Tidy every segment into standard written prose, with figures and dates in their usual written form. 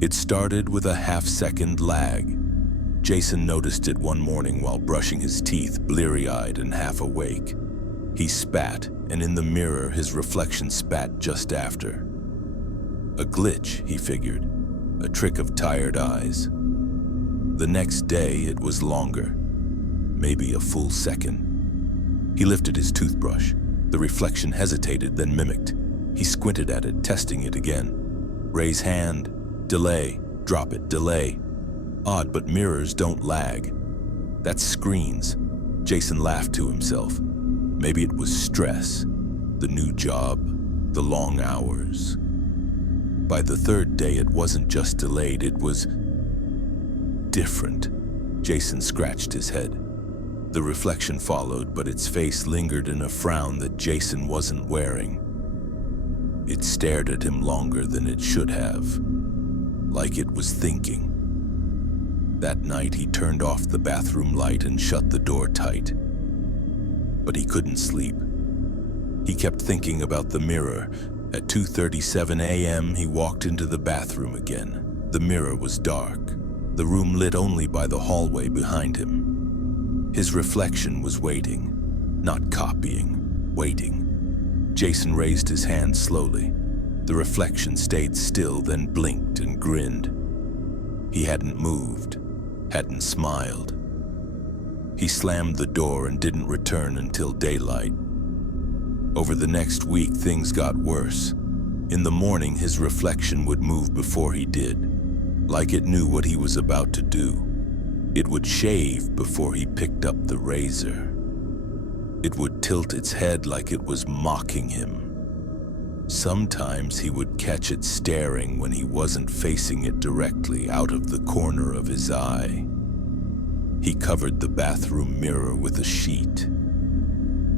It started with a half-second lag. Jason noticed it one morning while brushing his teeth, bleary-eyed and half awake. He spat, and in the mirror his reflection spat just after. A glitch, he figured, a trick of tired eyes. The next day it was longer, maybe a full second. He lifted his toothbrush. The reflection hesitated, then mimicked. He squinted at it, testing it again. Raise hand, delay, drop it, delay. Odd, but mirrors don't lag. That's screens. Jason laughed to himself. Maybe it was stress, the new job, the long hours. By the third day, it wasn't just delayed, it was different. Jason scratched his head. The reflection followed, but its face lingered in a frown that Jason wasn't wearing. It stared at him longer than it should have, like it was thinking. That night, he turned off the bathroom light and shut the door tight. But he couldn't sleep. He kept thinking about the mirror. At 2:37 a.m., he walked into the bathroom again. The mirror was dark, the room lit only by the hallway behind him. His reflection was waiting, not copying, waiting. Jason raised his hand slowly. The reflection stayed still, then blinked and grinned. He hadn't moved, hadn't smiled. He slammed the door and didn't return until daylight. Over the next week, things got worse. In the morning, his reflection would move before he did, like it knew what he was about to do. It would shave before he picked up the razor. It would tilt its head like it was mocking him. Sometimes he would catch it staring when he wasn't facing it directly out of the corner of his eye. He covered the bathroom mirror with a sheet.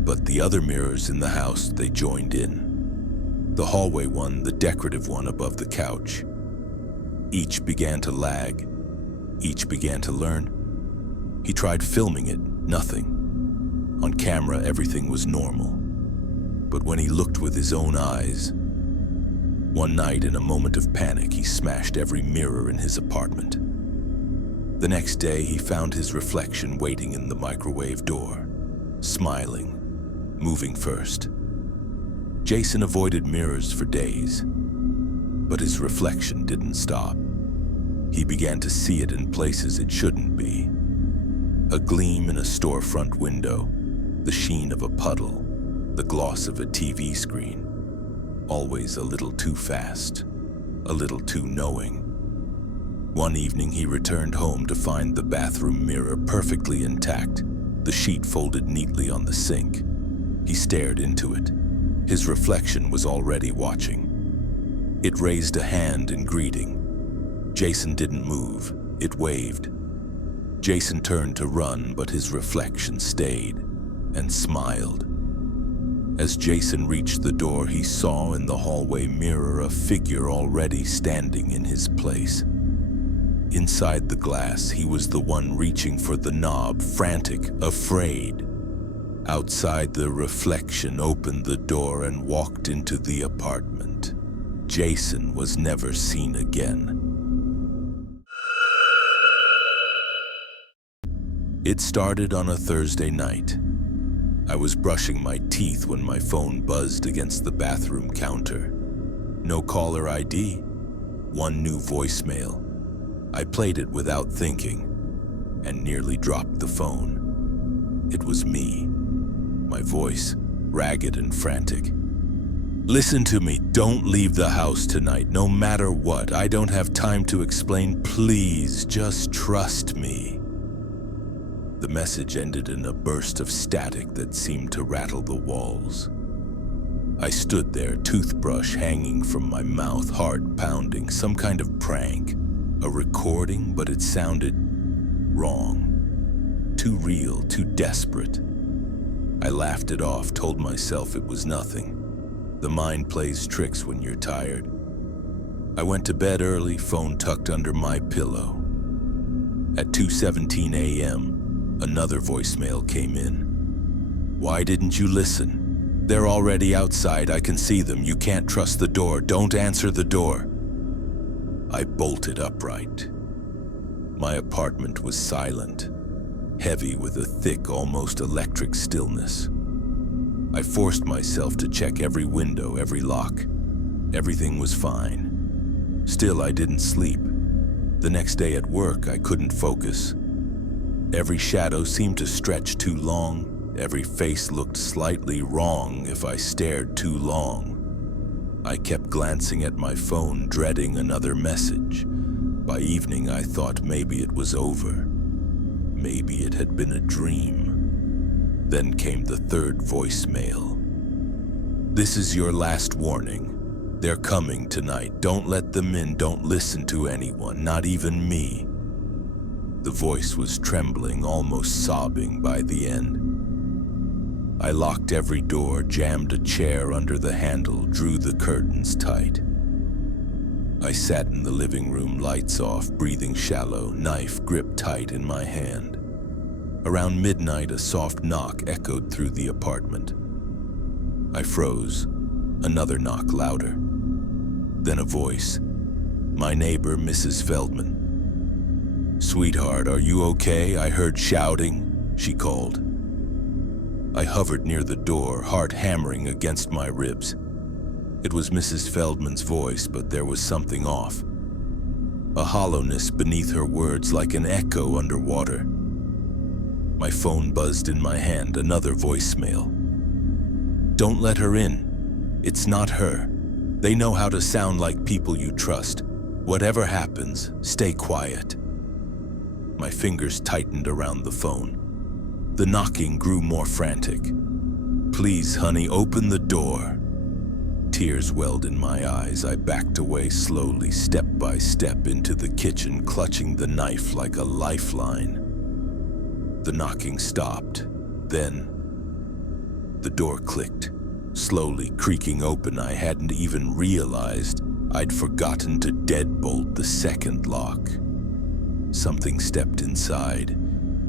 But the other mirrors in the house, they joined in. The hallway one, the decorative one above the couch. Each began to lag. Each began to learn. He tried filming it, nothing. On camera, everything was normal. But when he looked with his own eyes, one night in a moment of panic, he smashed every mirror in his apartment. The next day, he found his reflection waiting in the microwave door, smiling, moving first. Jason avoided mirrors for days, but his reflection didn't stop. He began to see it in places it shouldn't be. A gleam in a storefront window, the sheen of a puddle, the gloss of a TV screen. Always a little too fast, a little too knowing. One evening, he returned home to find the bathroom mirror perfectly intact, the sheet folded neatly on the sink. He stared into it. His reflection was already watching. It raised a hand in greeting. Jason didn't move. It waved. Jason turned to run, but his reflection stayed and smiled. As Jason reached the door, he saw in the hallway mirror a figure already standing in his place. Inside the glass, he was the one reaching for the knob, frantic, afraid. Outside, the reflection opened the door and walked into the apartment. Jason was never seen again. It started on a Thursday night. I was brushing my teeth when my phone buzzed against the bathroom counter. No caller ID, one new voicemail. I played it without thinking and nearly dropped the phone. It was me, my voice ragged and frantic. "Listen to me, don't leave the house tonight, no matter what. I don't have time to explain. Please, just trust me." The message ended in a burst of static that seemed to rattle the walls. I stood there, toothbrush hanging from my mouth, heart pounding, some kind of prank. A recording, but it sounded wrong. Too real, too desperate. I laughed it off, told myself it was nothing. The mind plays tricks when you're tired. I went to bed early, phone tucked under my pillow. At 2:17 a.m., another voicemail came in. "Why didn't you listen? They're already outside, I can see them. You can't trust the door. Don't answer the door." I bolted upright. My apartment was silent, heavy with a thick, almost electric stillness. I forced myself to check every window, every lock. Everything was fine. Still, I didn't sleep. The next day at work, I couldn't focus. Every shadow seemed to stretch too long. Every face looked slightly wrong if I stared too long. I kept glancing at my phone, dreading another message. By evening, I thought maybe it was over. Maybe it had been a dream. Then came the third voicemail. "This is your last warning. They're coming tonight. Don't let them in. Don't listen to anyone, not even me." The voice was trembling, almost sobbing by the end. I locked every door, jammed a chair under the handle, drew the curtains tight. I sat in the living room, lights off, breathing shallow, knife gripped tight in my hand. Around midnight, a soft knock echoed through the apartment. I froze. Another knock, louder. Then a voice. My neighbor, Mrs. Feldman. "Sweetheart, are you okay? I heard shouting," she called. I hovered near the door, heart hammering against my ribs. It was Mrs. Feldman's voice, but there was something off. A hollowness beneath her words, like an echo underwater. My phone buzzed in my hand, another voicemail. "Don't let her in. It's not her. They know how to sound like people you trust. Whatever happens, stay quiet." My fingers tightened around the phone. The knocking grew more frantic. "Please, honey, open the door." Tears welled in my eyes. I backed away slowly, step by step, into the kitchen, clutching the knife like a lifeline. The knocking stopped. Then, the door clicked, slowly creaking open. I hadn't even realized I'd forgotten to deadbolt the second lock. Something stepped inside.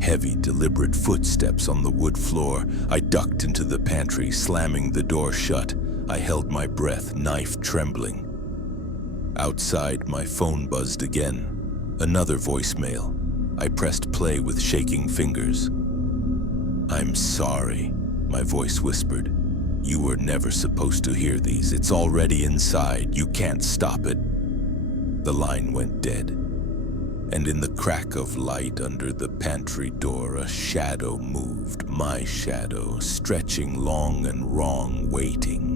Heavy, deliberate footsteps on the wood floor. I ducked into the pantry, slamming the door shut. I held my breath, knife trembling. Outside, my phone buzzed again. Another voicemail. I pressed play with shaking fingers. "I'm sorry," my voice whispered. "You were never supposed to hear these. It's already inside. You can't stop it." The line went dead, and in the crack of light under the pantry door, a shadow moved, my shadow, stretching long and wrong, waiting.